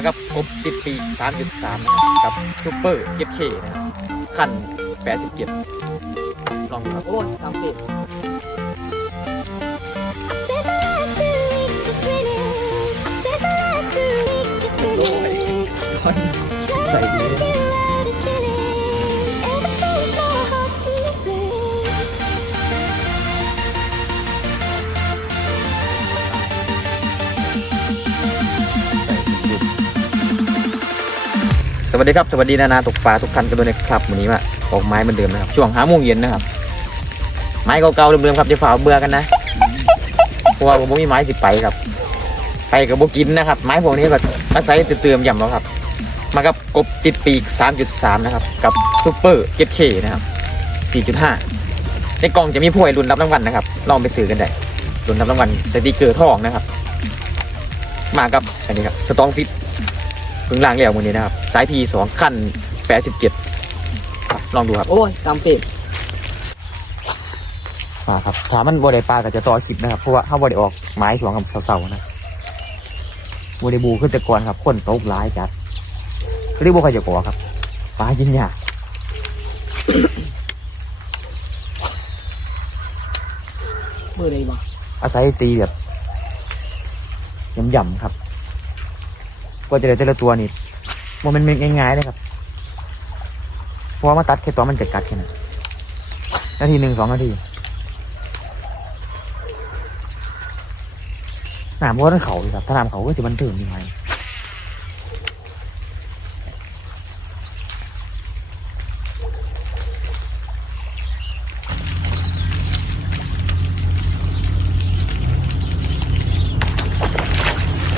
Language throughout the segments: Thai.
มากับกบติดปีก3.3นะครับกับซูเปอร์เก็บเคนะครับขั้น87ลองดูครับโอ้ยตามติดใส่ดี วัสดีครับสวัสดีนานาตกปลาทุกท่านกันด้วยนะครับวันนี้มาออกไม้เหมือนเดิมนะครับ ช่วงหาโมงเย็นนะครับ ไม้เก่าๆเดิมๆครับจะฝ่าเบื่อกันนะเพราะว่าผมมีไม้สิไปครับ ไปกับโบกินนะครับ ไม้พวกนี้ก็อาศัยเติมๆย่ำแล้วครับ มากับกบติดปีก 3.3 นะครับ กับซูเปอร์เก็ตเคนะครับ 4.5 ในกล่องจะมีผู้ให้รุ่นรับรางวัลนะครับลองไปซื้อกันได้รุ่นรับรางวัลสติกเกอร์ทองนะครับ มากับอันนี้ครับสตองฟิต พึ่งล่างแล้วมือนี้นะครับ สายพีสองขั้น87ครับลองดูครับ โอ้ยตามติดมาครับถามมันบริปลาก็จะต่อคลิปนะครับ เพราะว่าเขาบริออกไม้สวงกับเสาๆนะบริบูขึ้นแต่ก่อนครับคนตกร้ายจัดเรียกว่าใครจะก่อครับปลากินยากมือเลยบ่อาศัยตีแบบย่ำๆครับ ก็จะได้แต่ละตัวนี่มันเป็นง่ายๆเลยครับเพราะว่ามาตัดแค่ตัวมันจะกัดแค่นั้นนาทีหนึ่งสองนาทีหนามว่าเขาเลยครับถ้าหนามเขาก็จะมันตื่นยังไง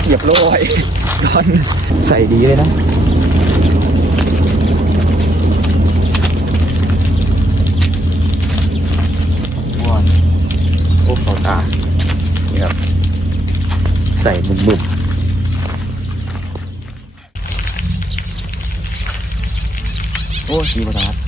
เหยียบโลย นอนใส่ดีเลยนะวอนโอ้เขาตานี่ครับ ใส่บุบบุบโอ้ดีประสาทเ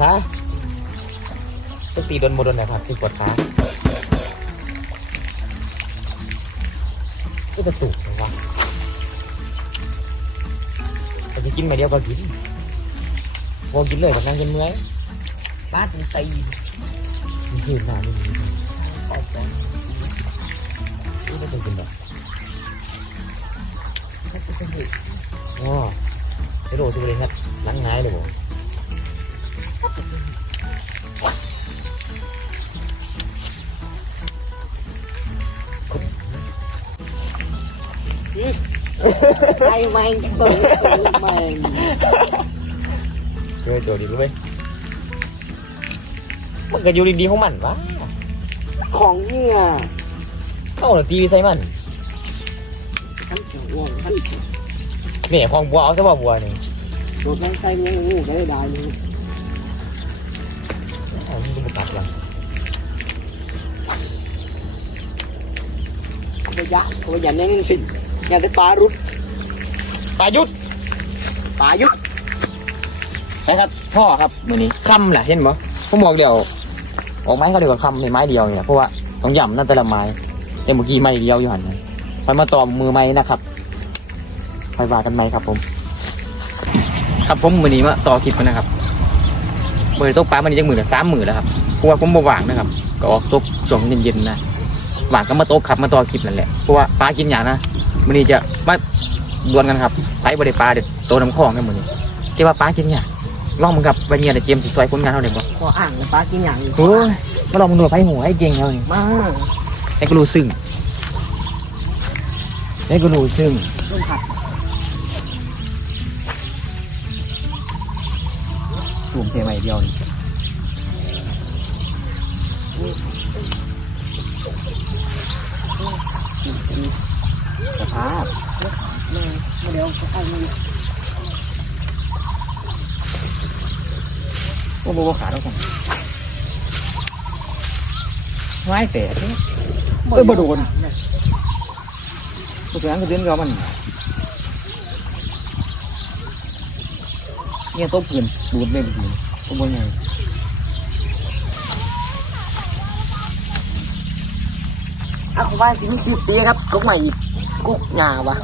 ขาต้องตีโดนโมโดนนะครับที่ปวดขาก็จะตุกเลยวะแต่จะกินมาเดียวก็กินพอกินเลยแบบนั่งกินเมื่อยบ้านตีมันคืนหน้าไม่มีออกไปไม่ได้กินแบบก็จะเห็นว้าไอ้โดดตัวเองครับล้างง่ายเลยบ่ งมันวะของเนี่ยเข้าหน้าตีใส่มันท่านเขียวว่องท่านเขียวเนี่ยพองบัวเอาซะว่าบัวนึ่งโดนทั้งไส้งูงูได้ได้เลยเอามันจะมาตัดหลังขยะขยะแน่นสิ อย่าได้ปลารุดปลายุดปลายุดนะครับพ่อครับมือนี้คำแหละเห็นปะผมบอกเดี๋ยวออกไม้เขาเดียวกับคำในไม้เดียวเนี่ยเพราะว่าต้องย่ำนั่นแต่ละไม้แต่เมื่อกี้ไม้เดียวอยู่หันเลยไปมาต่อมือไม้นะครับไปว่ากันไหมครับผม ครับผมมือนี้มาต่อคลิปกันนะครับเบอร์ตกปลามันนี้จะหมื่นละสามหมื่นแล้วครับเพราะว่าผมบ่ว่างนะครับก็ออกตกช่วงเย็นๆนะว่างก็มาตกครับมาต่อคลิปนั่นแหละเพราะว่าปลากินอย่างนะ มือนี้จะมาดวลกันครับไปบริปลาเด็ดโตน้ำคลองกันมือนี้ที่ว่าปลากินอย่างลองมึงกับไปเมียแต่เจมส์สิซอยผลงานเท่าไหร่บ่ขออ่างเลยปลากินอย่างนี้โอ้ยมาลองมึงดูไพ่หัวให้เก่งเอานี่มาไอ้กูรู้ซึ่งไอ้กูรู้ซึ่งต้นผัดสูงเทใหม่เดียวนี่ สภาพแม่เดี๋ยวเขาเอามันโอ้โหขาดแล้วกันไม้แต่เอ้ยบ่โดนเพราะฉะนั้นก็เดินกับมันเนี่ยตัวปืนดูดเลยปืนตัวบนไงอะผมว่าสิมีสิบปีครับกุ๊กใหม่อีก กุ๊กงาวะ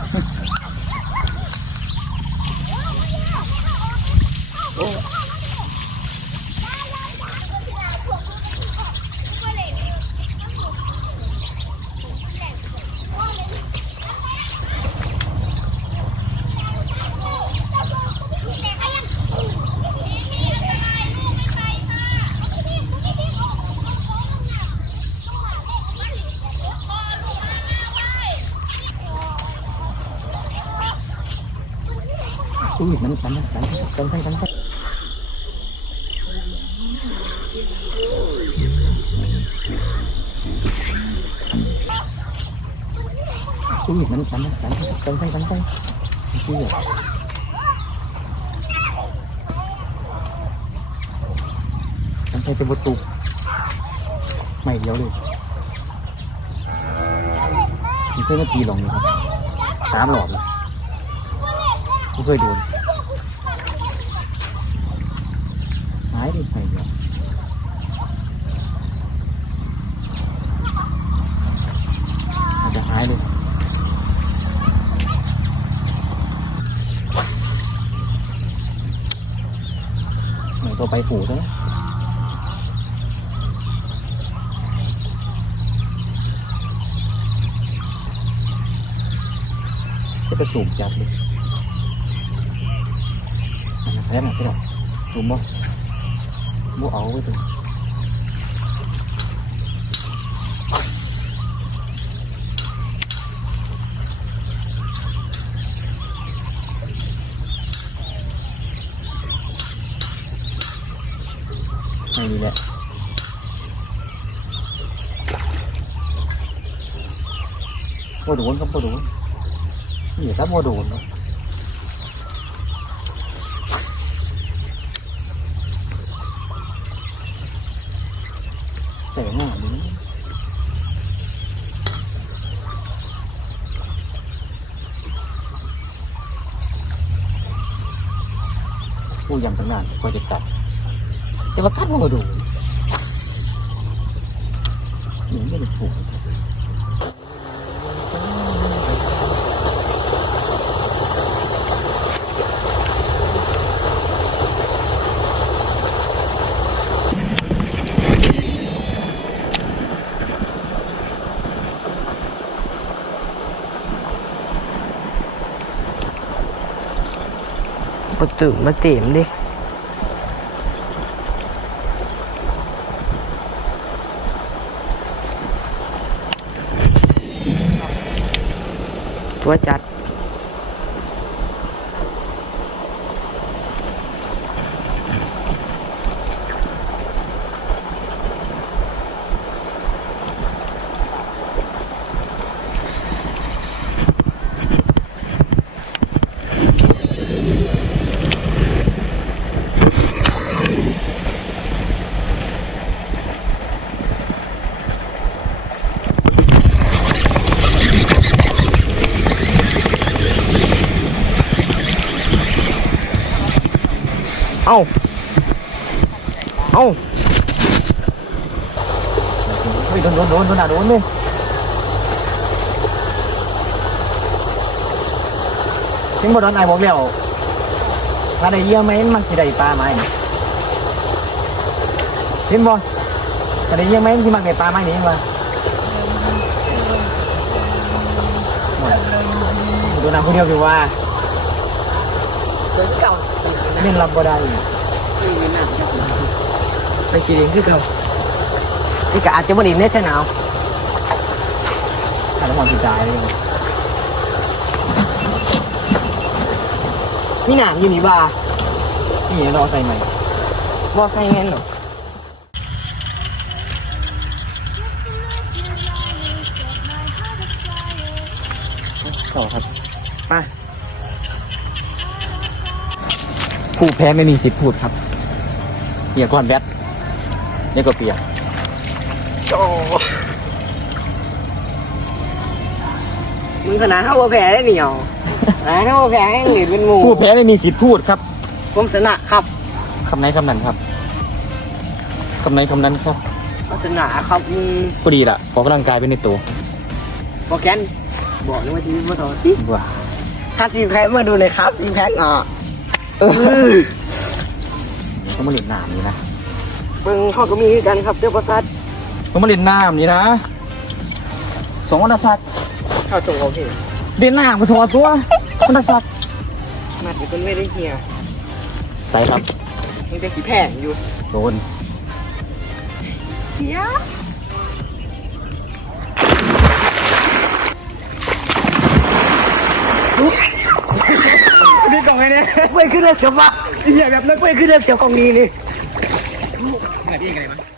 อุ้ยมันมันมันกันกันกันกันอุ้นมันมันมันกันกันกันกันกันอุ้นมันใช้เป็นประตูไม่เดียวเลนมีเพื่อนมาตีลงนะนรับสามหลอดเลย ไม่เคยโดนหายไปไหนเดียวอาจจะหายเลยเหมือนตัวไปฝูใช่ไหมก็จะสูงจัดเลย thế này cái đầu đúng không? Mua ấu với tôi. Này gì vậy? Mua đủ không? Mua đủ gì cá mua đủ không ผู้ยังตั้งนานกว่าจะกลับแต่ว่ากัดมาดูนี่ไม่ได้ผูก ประตูมาเต็มดิตัวจัด เอ้าเฮ้ยโดนโดนโดนโดนด่าโดนเลยถึงบ่โดนไอ้บอกแล้วถ้าได้เยี่ยมไหมมันสิได้ปลาไหมเห็นบ่ถ้าได้เยี่ยมไหมมันสิมักได้ปลาไหมนี่เห็นบ่ดูน้ำผู้เดียวอยู่ว่าเดินเก่าเล่นรับบ่ได้ปีนั้น ไปขี่เองคือเก่านี่ก็อาจจะบ่ไดีเน็ตแค่หนาวถ้าน้ำมันสิตายเลยนี่หนามอยู่นี่ว่านี่เราใส่ใหม่บ่ใส่แม่นหรอกต่อครับไปผู้แพ้ไม่มีสิทธิ์พูดครับเปียกก่อนแบท นี่ก็เปียกโอ้มึงขนาดเท่าว่าแพ้ได้เหนียวนะเท่าว่าแพ้ให้หนีเป็นหมูผู้แพ้ไม่มีสิทธิ์พูดครับผมชนะครับคำไหนคำนั้นครับคำไหนคำนั้นครับผมชนะครับอืมก็ดีละออกกำลังกายไปในตัวบอกแกนบอกเลยว่าทีมมาต่อที่ว้าถ้าทีมแพ้มาดูเลยครับทีมแพ้อะต้องมาเล่นน้ำนี่นะ เบิ่งเขาก็มีคือกันครับเจ้าประสัดต้องมาเล่นน้ำนี่นะสองวันศักดิ์เข้าตรงโอเคเล่นน้ำมาถอดตัววันศักดิ์นัดอยู่คนไม่ได้เฮียใส่ครับมึงจะขี่แพงอยู่โดนเฮียนี่ตรงไหนเนี่ยเว้ยขึ้นเรือเสียวปะเฮียแบบนั้นเว้ยขึ้นเรือเสียวกองนี้นี่ ไหนพี่ยังไงมั้ย